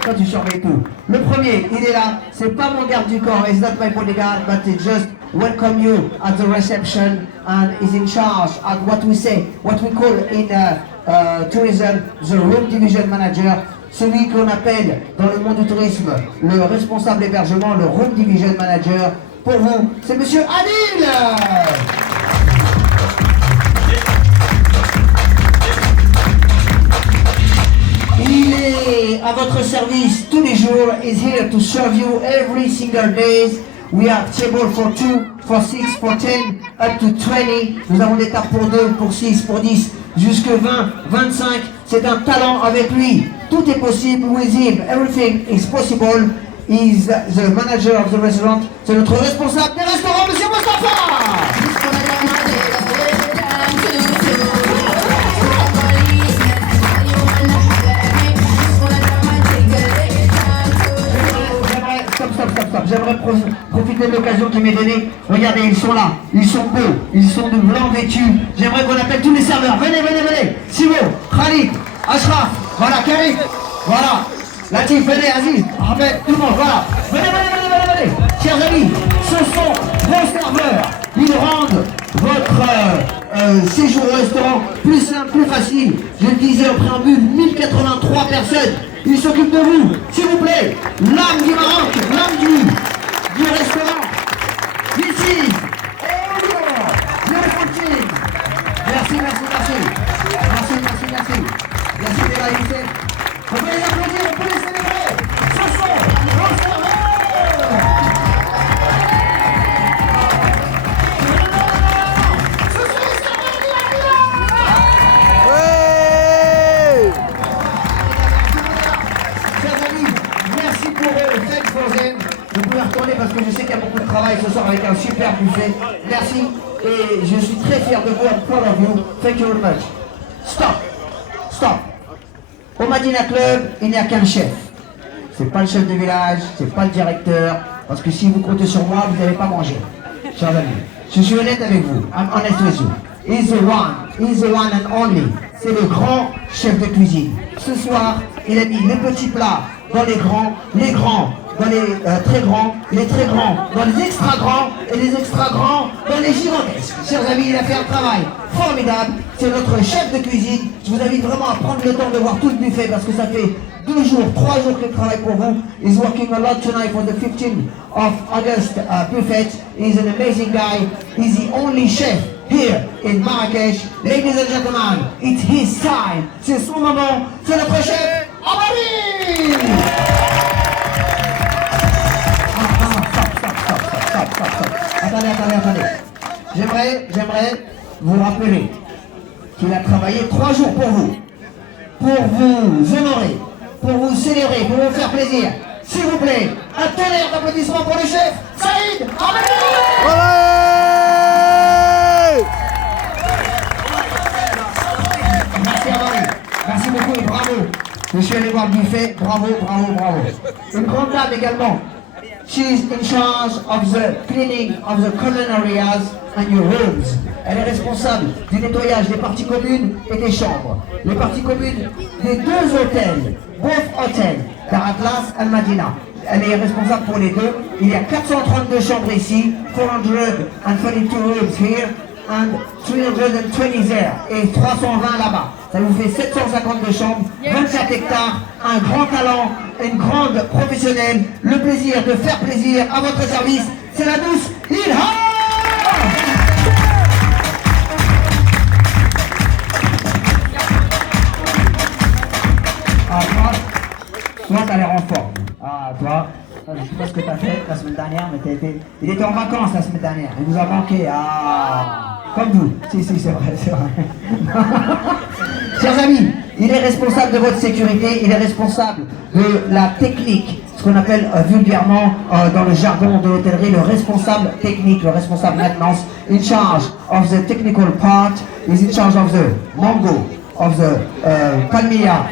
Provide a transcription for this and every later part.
toi tu surveilles tout. Le premier, il est là, c'est pas mon garde du corps, it's not my bodyguard, but he just welcome you at the reception and is in charge at what we say, what we call in tourism, the room division manager. Celui qu'on appelle dans le monde du tourisme le responsable hébergement, le room division manager. Pour vous, c'est Monsieur Adil. Il est à votre service tous les jours. Is here to serve you every single day. We have table for 2, for 6, for 10, up to 20. Nous avons des tables pour 2, pour 6, pour 10, jusque 20, 25. C'est un talent avec lui. Tout est possible with him. Everything is possible. He's the manager of the restaurant. C'est notre responsable des restaurants, Monsieur Mostafa. Stop. J'aimerais profiter de l'occasion qui m'est donnée. Regardez, ils sont là, ils sont beaux, ils sont de blanc vêtus. J'aimerais qu'on appelle tous les serveurs. Venez. Simo, Khalid, Ashraf, voilà, Karim, voilà. Latif, venez, Aziz, Ahmed, tout le monde, voilà. Venez. Chers amis, ce sont vos serveurs. Ils rendent votre séjour au restaurant plus simple, plus facile. Je le disais au préambule, 1083 personnes. Ils s'occupent de vous, s'il vous plaît. L'âme du Maroc, l'âme du restaurant. Ici, beautiful team. Merci. Merci d'être là, Youssef. On peut les applaudir, on peut les célébrer. Ce sont vos serveurs. Vous pouvez retourner parce que je sais qu'il y a beaucoup de travail ce soir avec un super buffet. Merci et je suis très fier de vous. I'm proud of you. Thank you very much. Stop. Au Madina Club, il n'y a qu'un chef. C'est pas le chef de village, c'est pas le directeur. Parce que si vous comptez sur moi, vous n'allez pas manger. Chers amis, je suis honnête avec vous. I'm honest with you. He's the one and only. C'est le grand chef de cuisine. Ce soir, il a mis les petits plats dans les grands dans les très grands dans les extra grands et les extra grands dans les gigantesques. Chers amis, il a fait un travail formidable. C'est notre chef de cuisine. Je vous invite vraiment à prendre le temps de voir tout le buffet parce que ça fait 2 jours, 3 jours qu'il travaille pour vous. He's working a lot tonight for the 15th of August buffet. He's an amazing guy. He's the only chef here in Marrakech. Ladies and gentlemen, it's his time. C'est son moment. C'est notre chef, Amari. Attendez. J'aimerais vous rappeler qu'il a travaillé 3 jours pour vous honorer, pour vous célébrer, pour vous faire plaisir. S'il vous plaît, un tonnerre d'applaudissements pour le chef, Saïd Amari. Merci Amari, merci beaucoup et bravo. Je suis allé voir le buffet, bravo. Une grande dame également. She's in charge of the cleaning of the common areas and your rooms. Elle est responsable du nettoyage des parties communes et des chambres. Les parties communes des 2 hôtels, both hotels, Dar Atlas et Madina. Elle est responsable pour les 2. Il y a 432 chambres ici, 422 rooms here and 320 there et 320 là-bas. Ça vous fait 752 chambres, 24 hectares, un grand talent, une grande professionnelle, le plaisir de faire plaisir à votre service. C'est la douce Ilham. Toi, t'as l'air en forme. Toi, je sais pas ce que t'as fait la semaine dernière, mais il était en vacances la semaine dernière. Il nous a manqué. Comme vous. Si, c'est vrai. Chers amis, il est responsable de votre sécurité, il est responsable de la technique, ce qu'on appelle vulgairement dans le jargon de l'hôtellerie, le responsable technique, le responsable maintenance, in charge of the technical part, is in charge of the mango, of the palmilla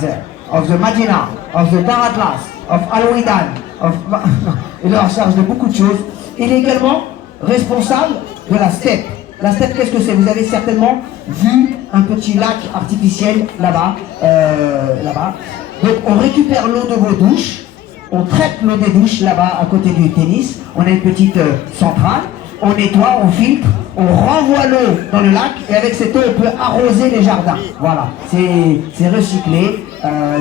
there, of the Madina, of the Dar Atlas, of Al-Widan, il est en charge de beaucoup de choses. Il est également responsable de la steppe. La steppe, qu'est-ce que c'est? Vous avez certainement vu un petit lac artificiel là-bas. Donc on récupère l'eau de vos douches, on traite l'eau des douches là-bas à côté du tennis, on a une petite centrale, on nettoie, on filtre, on renvoie l'eau dans le lac et avec cette eau on peut arroser les jardins. Voilà, c'est recyclé,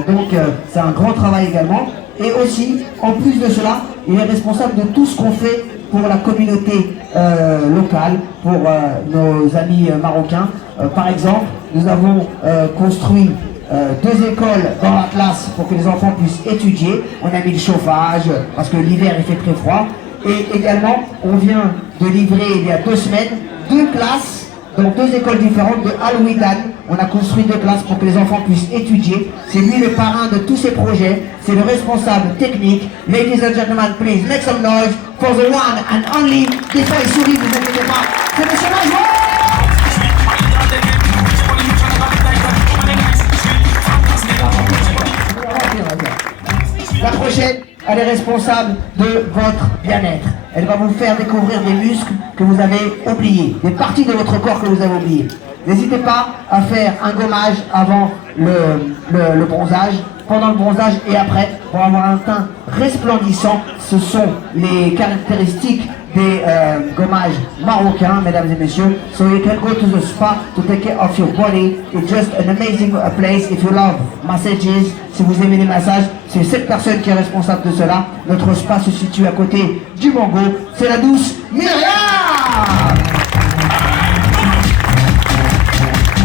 donc c'est un grand travail également. Et aussi, en plus de cela, il est responsable de tout ce qu'on fait pour la communauté locale, pour nos amis marocains. Par exemple, nous avons construit 2 écoles dans la classe pour que les enfants puissent étudier. On a mis le chauffage parce que l'hiver il fait très froid. Et également, on vient de livrer il y a 2 semaines 2 classes dans 2 écoles différentes de Al-Widan. On a construit 2 classes pour que les enfants puissent étudier. C'est lui le parrain de tous ces projets. C'est le responsable technique. Ladies and gentlemen, please make some noise for the one and only. Des fois il sourit, vous inquiétez pas. C'est Monsieur Major. La prochaine, elle est responsable de votre bien-être. Elle va vous faire découvrir des muscles que vous avez oubliés, des parties de votre corps que vous avez oubliées. N'hésitez pas à faire un gommage avant le bronzage, pendant le bronzage et après, pour avoir un teint resplendissant. Ce sont les caractéristiques des gommages marocains, mesdames et messieurs. So you can go to the spa to take care of your body. It's just an amazing place if you love massages. Si vous aimez les massages, c'est cette personne qui est responsable de cela. Notre spa se situe à côté du Mango. C'est la douce Myriam.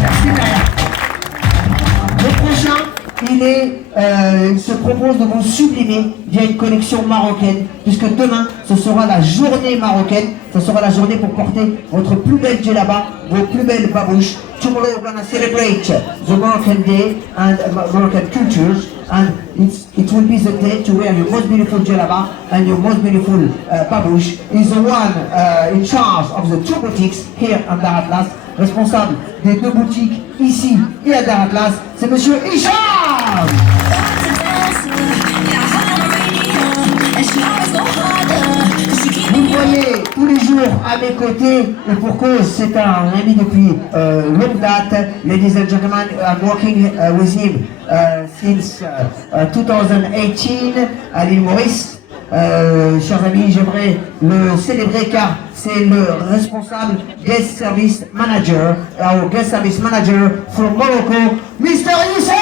Merci Myriam. Le prochain, il se propose de vous sublimer via une collection marocaine, puisque demain, ce sera la journée marocaine. Ce sera la journée pour porter votre plus belle djellaba, vos plus belles babouches. Tomorrow we're gonna celebrate the Moroccan Day and Moroccan cultures, and it will be the day to wear your most beautiful djellaba and your most beautiful babouche. He's the one in charge of the 2 boutiques here at Dar Atlas, responsable des 2 boutiques ici et à Dar Atlas, c'est Monsieur Hicham. Vous le voyez tous les jours à mes côtés, et pour cause, c'est un ami depuis longue date. Ladies and gentlemen, I'm working with him since 2018 à l'île Maurice. Chers amis, j'aimerais le célébrer car c'est le responsable guest service manager, our guest service manager from Morocco, Mr. Youssef.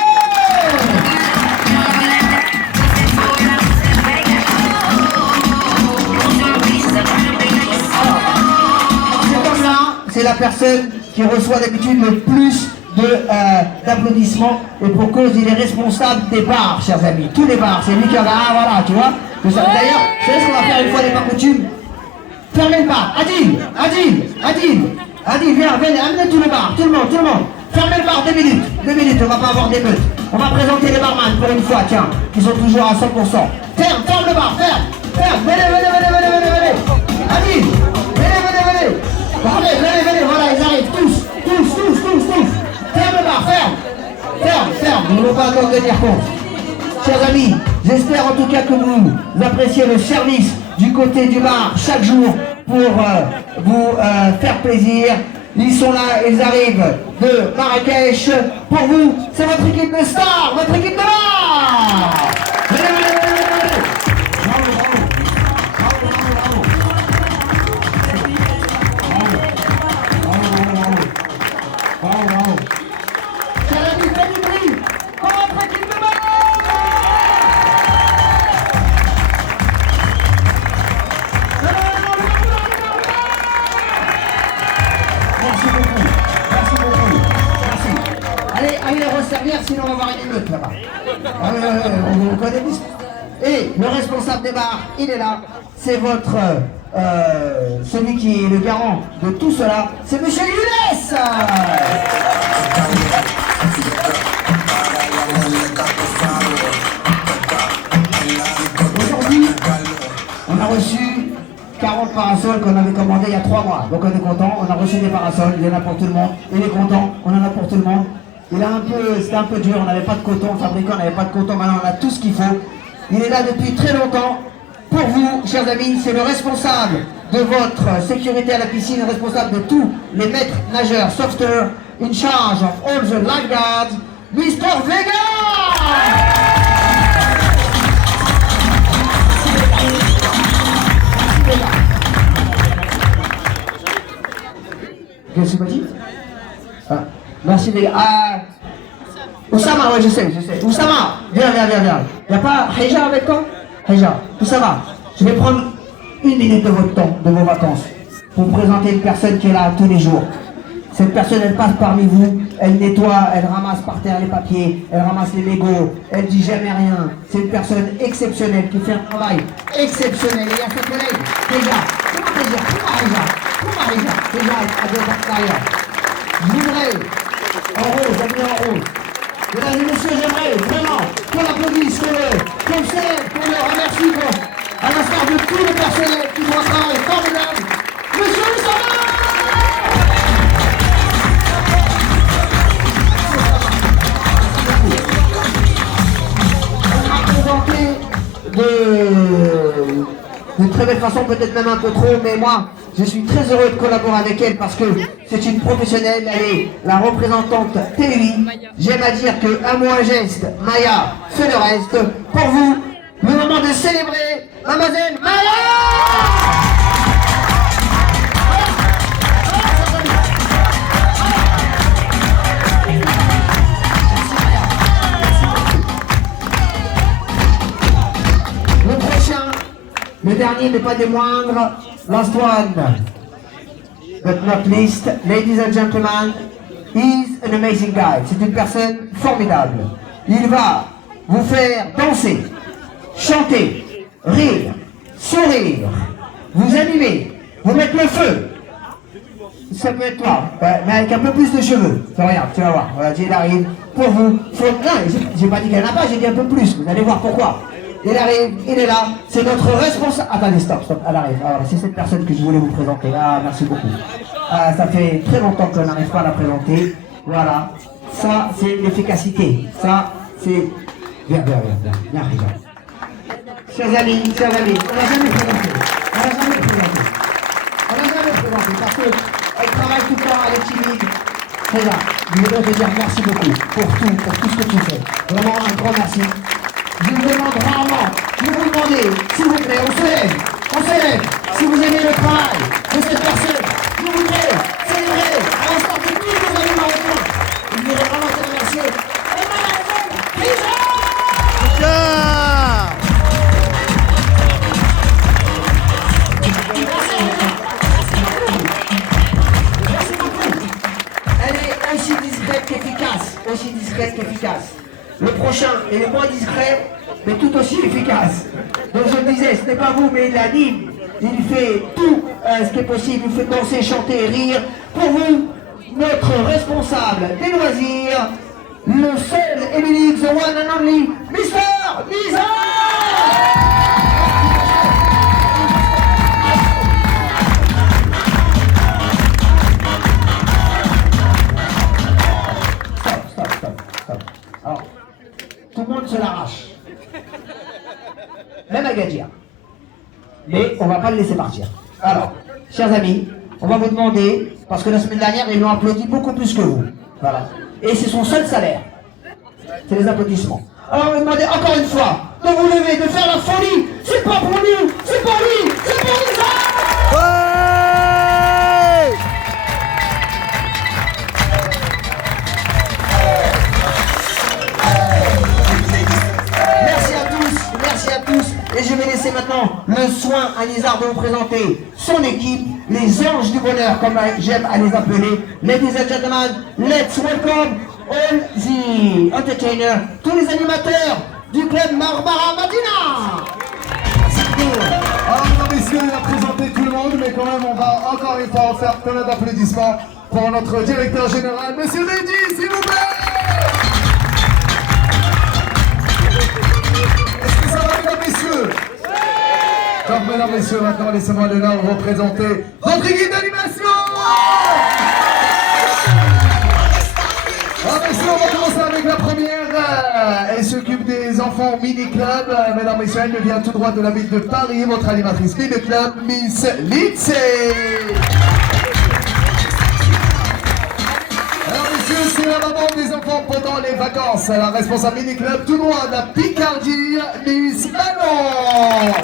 C'est la personne qui reçoit d'habitude le plus d'applaudissements, et pour cause il est responsable des bars, chers amis, tous les bars, c'est lui qui en a, voilà, tu vois. D'ailleurs, vous savez ce qu'on va faire une fois n'est pas coutume? Fermez le bar, Adil, viens, venez, amenez tout le bar, tout le monde, fermez le bar 2 minutes, on va pas avoir d'émeute. On va présenter les barman pour une fois, tiens, qui sont toujours à 100%. Ferme le bar, venez, Adil, venez. Venez, voilà, ils arrivent tous. Ferme le bar, ferme. Nous ne voulons pas encore tenir compte. Chers amis, j'espère en tout cas que vous appréciez le service du côté du bar chaque jour pour vous faire plaisir. Ils sont là, ils arrivent de Marrakech. Pour vous, c'est votre équipe de stars, votre équipe de bar. Venez. Allez les resservir, sinon on va avoir une émeute là-bas. On connaît bien. Et le responsable des bars, il est là. C'est votre celui qui est le garant de tout cela, c'est Monsieur Younes. Aujourd'hui, on a reçu 40 parasols qu'on avait commandés il y a 3 mois. Donc on est content, on a reçu des parasols, il y en a pour tout le monde. Il est content, on en a pour tout le monde. C'était un peu dur, on n'avait pas de coton, fabricant, on n'avait pas de coton, maintenant on a tout ce qu'il faut. Il est là depuis très longtemps. Pour vous, chers amis, c'est le responsable de votre sécurité à la piscine, le responsable de tous les maîtres nageurs, sauveteurs, in charge of all the lifeguards, Mr. Vega. Qu'est-ce que tu m'as dit? Ah, merci les gars. Oussama, ouais, je sais. Oussama, viens. Y'a pas Heja avec toi? Heja, Oussama, je vais prendre 1 minute de votre temps, de vos vacances, pour vous présenter une personne qui est là tous les jours. Cette personne, elle passe parmi vous, elle nettoie, elle ramasse par terre les papiers, elle ramasse les mégots, elle dit jamais rien. C'est une personne exceptionnelle qui fait un travail exceptionnel. Et il y a ses collègues, déjà, comment déjà à deux derrière. Je voudrais, en rose, habillé en rose. Mesdames et messieurs, j'aimerais vraiment qu'on applaudisse, qu'on le remercie, à l'instar de tout le personnel qui font un travail formidable. Monsieur Oussama! De très belle façon, peut-être même un peu trop, mais moi, je suis très heureux de collaborer avec elle parce que c'est une professionnelle, elle est la représentante TUI. J'aime à dire qu'un mot, un geste, Maya fait le reste. Pour vous, le moment de célébrer Mademoiselle Maya! Le dernier n'est pas des moindres, last one, but not least, ladies and gentlemen, he's an amazing guy. C'est une personne formidable. Il va vous faire danser, chanter, rire, sourire, vous animer, vous mettre le feu. Ça peut être toi, mais avec un peu plus de cheveux. Regarde, tu vas voir. Voilà, il arrive pour vous. Non, j'ai pas dit qu'elle n'a pas, j'ai dit un peu plus. Vous allez voir pourquoi. Il arrive, il est là, c'est notre responsable. Attendez, stop, elle arrive. Alors, c'est cette personne que je voulais vous présenter. Ah, merci beaucoup. Ça fait très longtemps qu'on n'arrive pas à la présenter. Voilà, ça c'est l'efficacité. Ça c'est. Viens, regarde. Chers amis, on n'a jamais présenté. Parce qu'elle travaille tout le temps, elle est timide. C'est là. Je voudrais te dire merci beaucoup pour tout ce que tu fais. Vraiment un grand merci. Je vous demande rarement, je vais vous demander, s'il vous plaît, on se lève, si vous aimez le travail de cette personne, je voudrais célébrer à l'instant que tous vos amis marocains. Je voudrais vraiment te remercier. Et Mademoiselle Lisa! Merci beaucoup. Elle est aussi discrète qu'efficace. Le prochain est le moins discret, mais tout aussi efficace. Donc je le disais, ce n'est pas vous, mais il anime. Il fait tout ce qui est possible. Il fait danser, chanter, rire. Pour vous, notre responsable des loisirs, le seul et l'unique, the one and only, Mr. Nizar! Alors, tout le monde se l'arrache. Même Agadir. Mais on ne va pas le laisser partir. Alors, chers amis, on va vous demander, parce que la semaine dernière, ils l'ont applaudi beaucoup plus que vous. Voilà. Et c'est son seul salaire. C'est les applaudissements. Alors on va vous demander encore une fois de vous lever, de faire la folie. C'est pas pour nous, c'est pour lui, c'est pour nous. Et je vais laisser maintenant le soin à Nizar de vous présenter son équipe, les anges du bonheur, comme j'aime à les appeler. Ladies and gentlemen, let's welcome all the entertainers, tous les animateurs du club Marbara Madina. Alors, mesdames et messieurs, on a présenté tout le monde, mais quand même, on va encore une fois faire plein d'applaudissements pour notre directeur général, monsieur Reddy, s'il vous plaît. Donc, mesdames et messieurs, maintenant, laissez-moi l'honneur de vous présenter votre équipe d'animation. Alors, messieurs, on va commencer avec la première. Elle s'occupe des enfants mini-club. Mesdames et messieurs, elle vient tout droit de la ville de Paris. Votre animatrice mini-club, Miss Lindsay. Alors, messieurs, c'est la maman des enfants pendant les vacances. La responsable mini-club, tout droit de la Picardie, Miss Manon.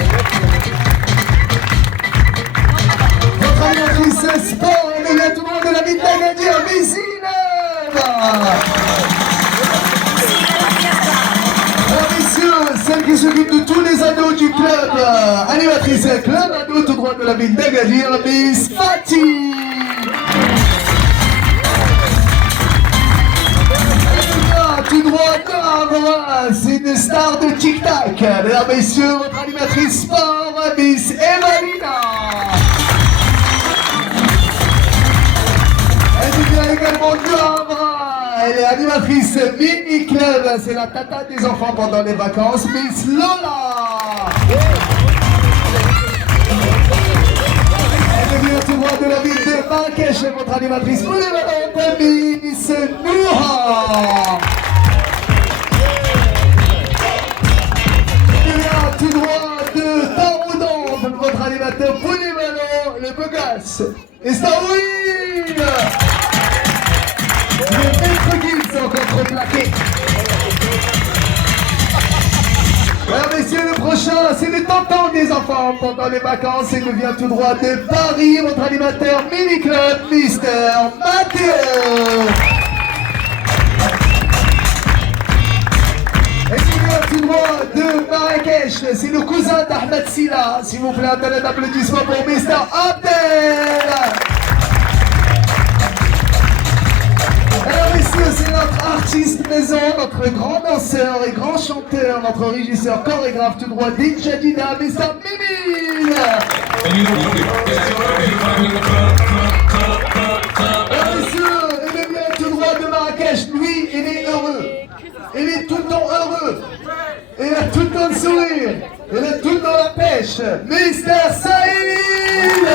Animatrice sport, elle est tout droit de la ville d'Agadir, Miss Ineb. Alors messieurs, celle qui s'occupe de tous les ados du club, animatrice club ado tout droit de la ville d'Agadir, Miss Fatih. Tout droit d'Avre, c'est une star de tic-tac. Mesdames, messieurs, votre animatrice sport, Miss Evalina. Elle vient également de Havre. Elle est animatrice mini-club. C'est la tata des enfants pendant les vacances, Miss Lola. Elle vient tout droit de la ville de Marrakech. Votre animatrice polyvalente, Miss Noura. Tout droit de Taroudan, votre animateur polyvalent, le Begas. Et ça oui, le maître guide sont contreplaqués. Alors messieurs, le prochain, c'est le tonton des enfants pendant les vacances. Il nous vient tout droit de Paris, votre animateur mini-club, Mister Mathéo. Et qui vient tout droit de Marrakech, c'est le cousin d'Ahmed Silla. S'il vous plaît, un tel d'applaudissements pour Mister Abdel. Alors messieurs, c'est notre artiste maison, notre grand danseur et grand chanteur, notre régisseur chorégraphe tout droit d'Injadida, Mister Mimine. Alors messieurs, il est bien tout droit de Marrakech, lui, il est heureux. Il est tout le temps heureux. Il a tout le temps le sourire. Il est tout le temps la pêche. Mister Saïd.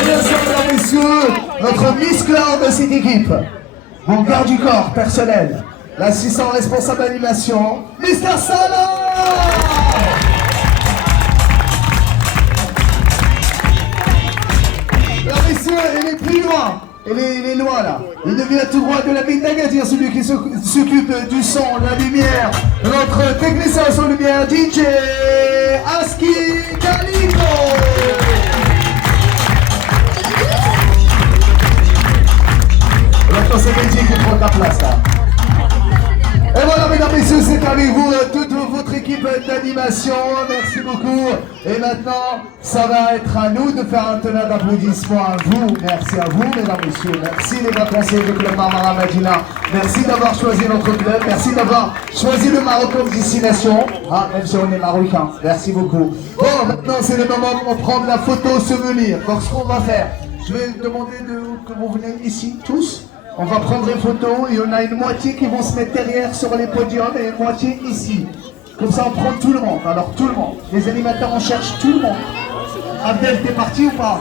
Et bien sûr, mesdames, messieurs, notre Miss Cloud de cette équipe. Mon garde du corps personnel. L'assistant responsable d'animation, Mister Salah. Alors messieurs, il est plus loin. Il est loin là. Il devient tout droit de la ville d'Agadir, celui qui s'occupe du son, de la lumière. Notre technicien son lumière, DJ Aski Calico. Maintenant c'est Benji qui prend ta place là. Et voilà mesdames et messieurs, c'est avec vous toute votre équipe d'animation, merci beaucoup. Et maintenant, ça va être à nous de faire un tonnerre d'applaudissements à vous. Merci à vous mesdames et messieurs, merci les vacanciers du club Marmara Madina. Merci d'avoir choisi notre club, merci d'avoir choisi le Maroc comme destination. Ah, même si on est marocain, merci beaucoup. Bon, maintenant c'est le moment où on prend la photo souvenir. Donc ce qu'on va faire, je vais demander que vous venez ici tous. On va prendre une photo, il y en a une moitié qui vont se mettre derrière sur les podiums et une moitié ici. Comme ça on prend tout le monde, alors tout le monde. Les animateurs on cherche tout le monde. Abdel, t'es parti ou pas?